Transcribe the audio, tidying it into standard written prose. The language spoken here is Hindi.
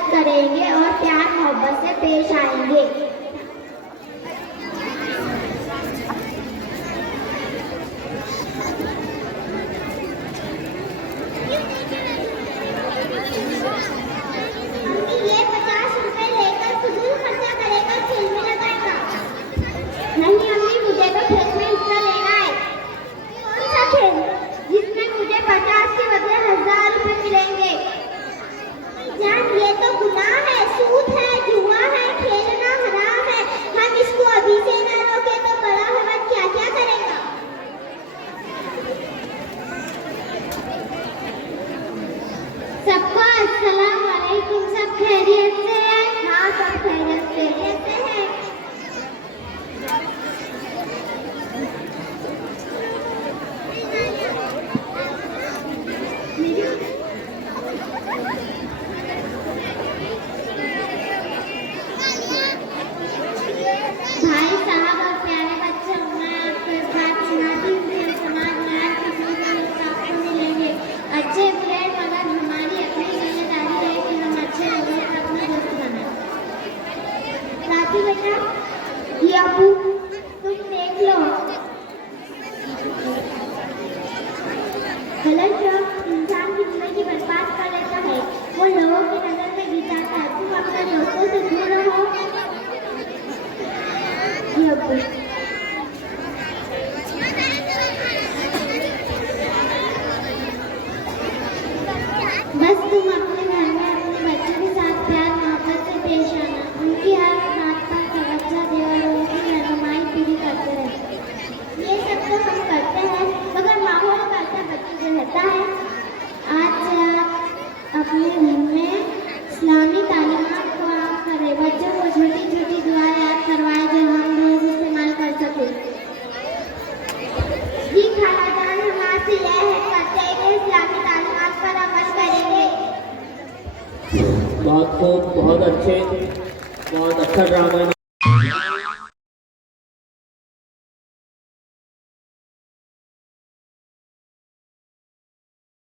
इज्जत करेंगे और प्यार मोहब्बत से पेश आएंगे। ये 50 रुपए लेकर फजूल खर्चा करेगा, खेल में लगाएगा। नहीं अम्मी, मुझे तो खेल में हिस्सा लेना है। कौन सा खेल जिसमें मुझे 50 के बदले 1000 रुपए मिलेंगे? जान, ये तो गुनाह है, सूद है, जुआ है, खेलना हराम है। हम इसको अभी से न रोके तो बड़ा होकर क्या क्या करेगा। सबको अस्सलाम वालेकुम। सब खैरियत से हैं? हाँ, सब खैरियत से हैं। भाई साहब और प्यारे बच्चों, मैं आपको एक बात सुनाती हूँ। समाज में हर किसी को आपको मिलेंगे अच्छे बुरे, मगर हमारी अपनी जिम्मेदारी है कि हम अच्छे लोगों का अपना दोस्त बनाएं। राखी बेटा, ये अबू तुम देख लो, गलत शख्स इंसान की जिंदगी बर्बाद कर लेता है, वो लोगों की नजर में गिर जाता है। तुम अपने दोस्तों से दूर रहो। ये अबू बस तुम अपने घर में अपने बच्चों के साथ प्यार मोहब्बत से पेश आना, उनकी हर बात पर तवज्जो दे और उनकी रहनुमाई पूरी करते रहे। ये सब तो हम करते हैं, मगर माहौल करता बच्चे जो रहता है। आज से आप अपने घर में इस्लामी तालीमात को आम करें, बच्चों को छोटी छोटी दुआएं याद करवाएं जो हम रोज इस्तेमाल कर सकें। जी खालाजान, हमारे यह है करते हैं कि इस्लामी तालीमात पर अमल करेंगे। बहुत खूब, बहुत अच्छे, बहुत अच्छा ड्रामा।